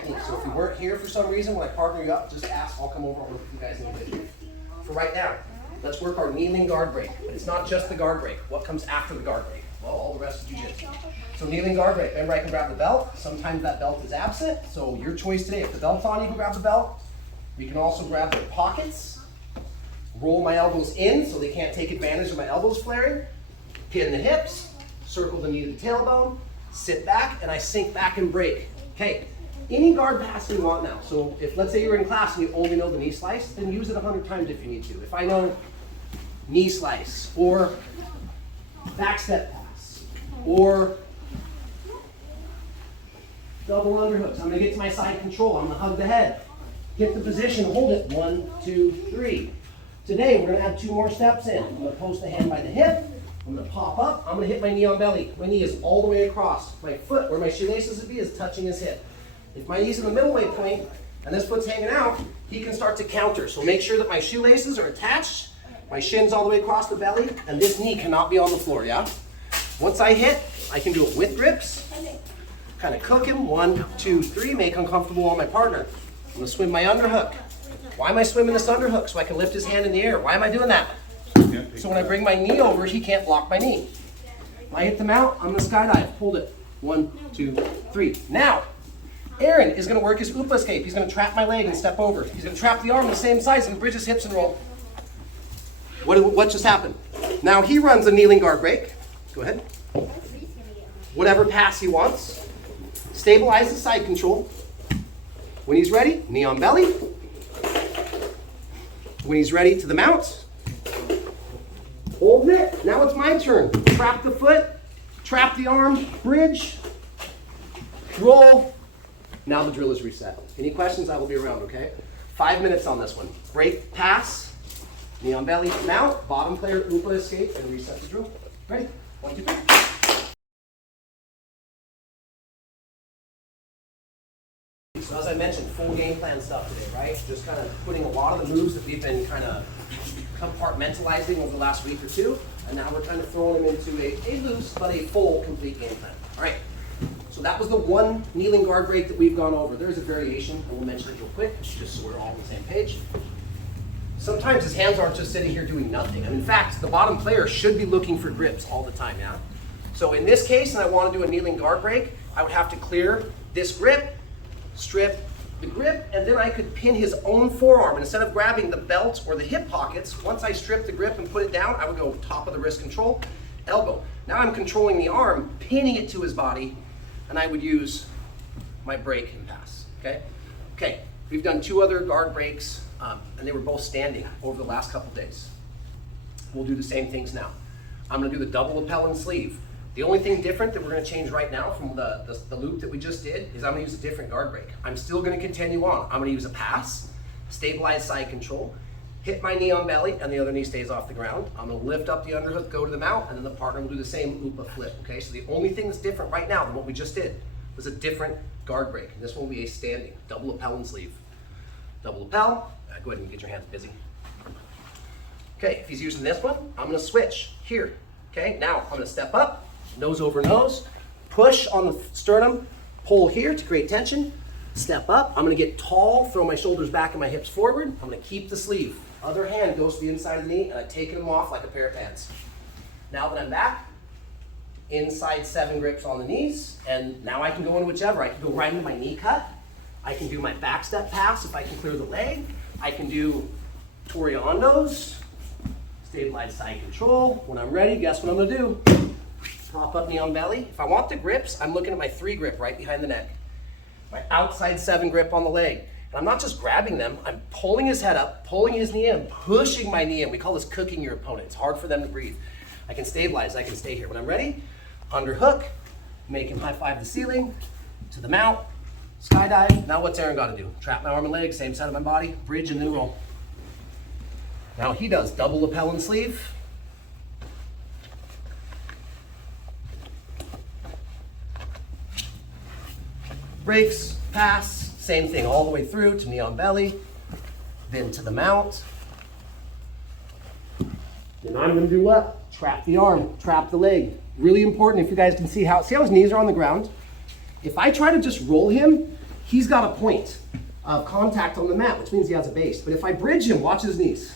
technique. So if you weren't here for some reason, when I partner you up, just ask, I'll come over and work with you guys individually. For right now, let's work our kneeling guard break. But it's not just the guard break. What comes after the guard break? Well, all the rest of jiu-jitsu. So kneeling guard break. Remember, I can grab the belt. Sometimes that belt is absent. So your choice today. If the belt's on, you can grab the belt. We can also grab the pockets. Roll my elbows in so they can't take advantage of my elbows flaring. Pin the hips. Circle the knee to the tailbone. Sit back, and I sink back and break. Okay. Any guard pass you want now. So if, let's say you're in class and you only know the knee slice, then use it 100 times if you need to. If I know knee slice, or back step pass, or double underhooks, I'm gonna get to my side control. I'm gonna hug the head. Get the position, hold it. 1, 2, 3. Today, we're gonna add 2 more steps in. I'm gonna post the hand by the hip. I'm gonna pop up. I'm gonna hit my knee on belly. My knee is all the way across. My foot, where my shoelaces would be, is touching his hip. If my knee's in the middle weight point, and this foot's hanging out, he can start to counter. So make sure that my shoelaces are attached, my shin's all the way across the belly, and this knee cannot be on the floor, yeah? Once I hit, I can do it with grips. Kind of cook him. 1, 2, 3, make uncomfortable on my partner. I'm gonna swim my underhook. Why am I swimming this underhook? So I can lift his hand in the air. Why am I doing that? So when I bring my knee over, he can't block my knee. When I hit the mount, I'm gonna skydive. Hold it. 1, 2, 3. Now, Aaron is gonna work his upa escape. He's gonna trap my leg and step over. He's gonna trap the arm the same size and bridge his hips and roll. What just happened? Now he runs a kneeling guard break. Go ahead. Whatever pass he wants. Stabilize the side control. When he's ready, knee on belly. When he's ready to the mount, hold it. Now it's my turn. Trap the foot, trap the arm, bridge, roll. Now the drill is reset. Any questions? I will be around, okay? 5 minutes on this one. Break, pass, knee on belly, mount, bottom player, upa escape, and reset the drill. Ready? 1, 2, 3. So as I mentioned, full game plan stuff today, right? Just kind of putting a lot of the moves that we've been kind of compartmentalizing over the last week or two, and now we're kind of throwing them into a loose but a full complete game plan. All right. So that was the one kneeling guard break that we've gone over. There's a variation, and we'll mention it real quick, just so we're all on the same page. Sometimes his hands aren't just sitting here doing nothing. And in fact, the bottom player should be looking for grips all the time, yeah? So in this case, and I want to do a kneeling guard break, I would have to clear this grip, strip the grip, and then I could pin his own forearm. And instead of grabbing the belt or the hip pockets, once I strip the grip and put it down, I would go top of the wrist control, elbow. Now I'm controlling the arm, pinning it to his body, and I would use my break and pass, okay? Okay, we've done 2 other guard breaks, and they were both standing over the last couple days. We'll do the same things now. I'm gonna do the double lapel and sleeve. The only thing different that we're gonna change right now from the loop that we just did is I'm gonna use a different guard break. I'm still gonna continue on. I'm gonna use a pass, stabilize side control, hit my knee on belly, and the other knee stays off the ground. I'm gonna lift up the underhook, go to the mount, and then the partner will do the same upa flip, okay? So the only thing that's different right now than what we just did was a different guard break. And this one will be a standing, double lapel and sleeve. Double lapel, go ahead and get your hands busy. Okay, if he's using this one, I'm gonna switch here, okay? Now, I'm gonna step up, nose over nose, push on the sternum, pull here to create tension, step up, I'm gonna get tall, throw my shoulders back and my hips forward, I'm gonna keep the sleeve. Other hand goes to the inside of the knee, and I take them off like a pair of pants. Now that I'm back, inside 7 grips on the knees, and now I can go into whichever. I can go right into my knee cut, I can do my back step pass if I can clear the leg, I can do Toriandos, stabilize side control. When I'm ready, guess what I'm gonna do? Pop up knee on belly. If I want the grips, I'm looking at my 3 grip right behind the neck. My outside 7 grip on the leg. And I'm not just grabbing them, I'm pulling his head up, pulling his knee in, pushing my knee in. We call this cooking your opponent. It's hard for them to breathe. I can stabilize, I can stay here. When I'm ready, underhook, make him high five the ceiling, to the mount, skydive. Now what's Aaron gotta do? Trap my arm and leg, same side of my body, bridge and then roll. Now he does double lapel and sleeve. Breaks, pass, same thing all the way through to knee on belly, then to the mount. Then I'm gonna do what? Trap the arm, trap the leg. Really important if you guys can see how his knees are on the ground. If I try to just roll him, he's got a point of contact on the mat, which means he has a base. But if I bridge him, watch his knees.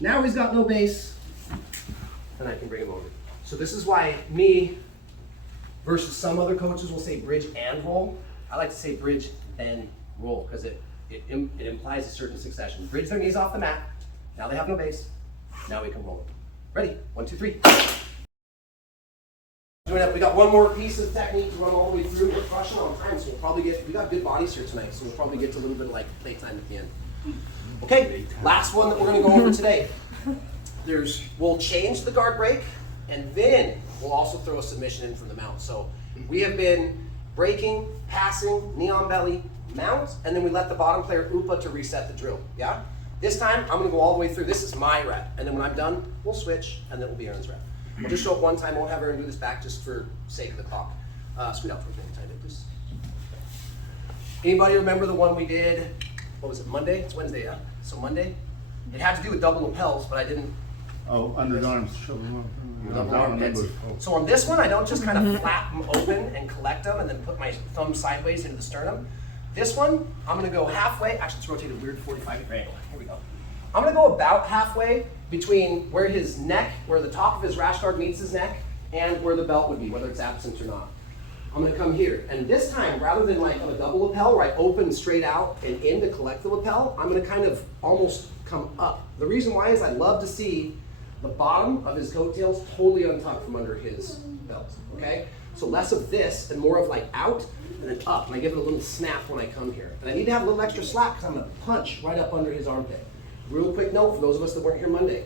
Now he's got no base, and I can bring him over. So this is why me versus some other coaches will say bridge and roll. I like to say bridge then roll because it implies a certain succession. Bridge their knees off the mat. Now they have no base. Now we can roll. Ready? 1, 2, 3. We got one more piece of technique to run all the way through. We're crushing on time, so we'll probably we got good bodies here tonight, so we'll probably get to a little bit of like playtime at the end. Okay, last one that we're going to go over today. We'll change the guard break, and then we'll also throw a submission in from the mount. So we have been breaking, passing, knee on belly, mount, and then we let the bottom player upa to reset the drill. Yeah? This time, I'm going to go all the way through. This is my rep, and then when I'm done, we'll switch, and then it will be Aaron's rep. We'll just show it one time. Won't have Aaron do this back just for sake of the clock. Scoot out towards me a tiny bit, please. Anybody remember the one we did? What was it, Monday? It's Wednesday, yeah? So Monday? It had to do with double lapels, but I didn't. Oh, underarms. Double arm hits. So on this one, I don't just kind of flap them open and collect them and then put my thumb sideways into the sternum. This one, I'm going to go halfway. Actually, let's rotate a weird 45-degree angle. Here we go. I'm going to go about halfway between where his neck, where the top of his rash guard meets his neck, and where the belt would be, whether it's absent or not. I'm going to come here. And this time, rather than like on a double lapel where I open straight out and in to collect the lapel, I'm going to kind of almost come up. The reason why is I love to see the bottom of his coattails totally untucked from under his belt, okay? So less of this and more of like out and then up. And I give it a little snap when I come here. And I need to have a little extra slack because I'm going to punch right up under his armpit. Real quick note for those of us that weren't here Monday.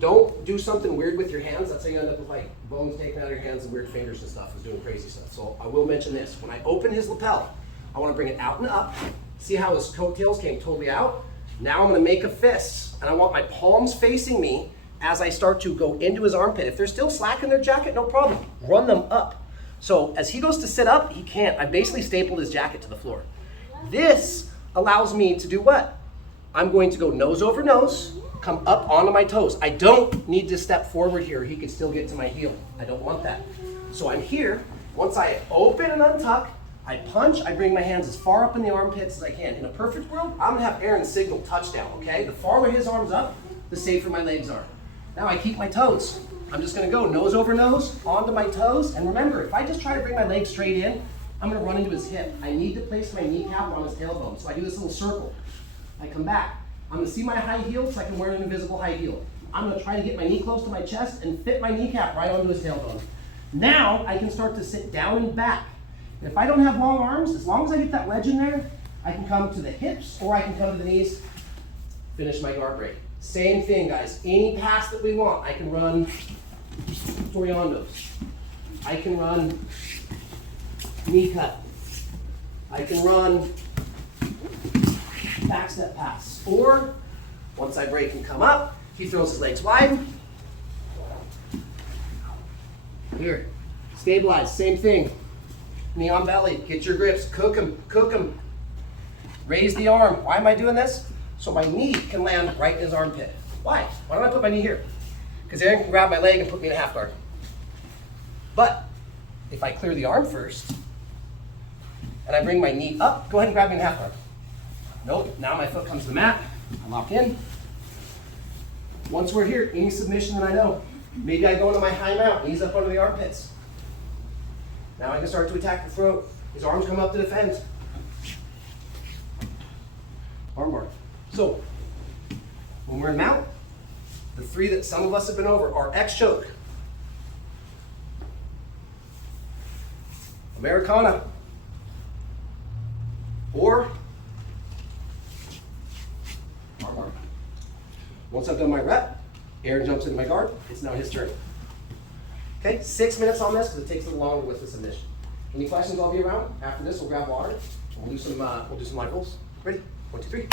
Don't do something weird with your hands. That's how you end up with like bones taken out of your hands and weird fingers and stuff. Is doing crazy stuff. So I will mention this. When I open his lapel, I want to bring it out and up. See how his coattails came totally out? Now I'm going to make a fist. And I want my palms facing me as I start to go into his armpit. If they're still slack in their jacket, no problem. Run them up. So as he goes to sit up, he can't. I basically stapled his jacket to the floor. This allows me to do what? I'm going to go nose over nose, come up onto my toes. I don't need to step forward here. He could still get to my heel. I don't want that. So I'm here. Once I open and untuck, I punch, I bring my hands as far up in the armpits as I can. In a perfect world, I'm gonna have Aaron signal touchdown, okay? The farther his arm's up, the safer my legs are. Now I keep my toes. I'm just gonna go nose over nose, onto my toes. And remember, if I just try to bring my legs straight in, I'm gonna run into his hip. I need to place my kneecap on his tailbone. So I do this little circle. I come back. I'm going to see my high heel so I can wear an invisible high heel. I'm going to try to get my knee close to my chest and fit my kneecap right onto his tailbone. Now I can start to sit down and back. And if I don't have long arms, as long as I get that ledge in there, I can come to the hips or I can come to the knees, finish my guard break. Same thing, guys. Any pass that we want, I can run Toriandos. I can run knee cut. I can run back step pass. Or, once I break and come up, he throws his legs wide. Here, stabilize, same thing. Knee on belly, get your grips, cook them. Raise the arm. Why am I doing this? So my knee can land right in his armpit. Why? Why don't I put my knee here? Because Aaron can grab my leg and put me in a half guard. But, if I clear the arm first, and I bring my knee up, go ahead and grab me in a half guard. Nope, now my foot comes to the mat, I lock in. Once we're here, any submission that I know, maybe I go into my high mount, knees up under the armpits. Now I can start to attack the throat. His arms come up to defend. Arm bar. So, when we're in mount, the three that some of us have been over are X choke, Americana, or arm bar. Once I've done my rep, Aaron jumps into my guard. It's now his turn. Okay, 6 minutes on this because it takes a little longer with the submission. Any questions? I'll be around. After this, we'll grab water. We'll do some live rolls. Ready? 1, 2, 3.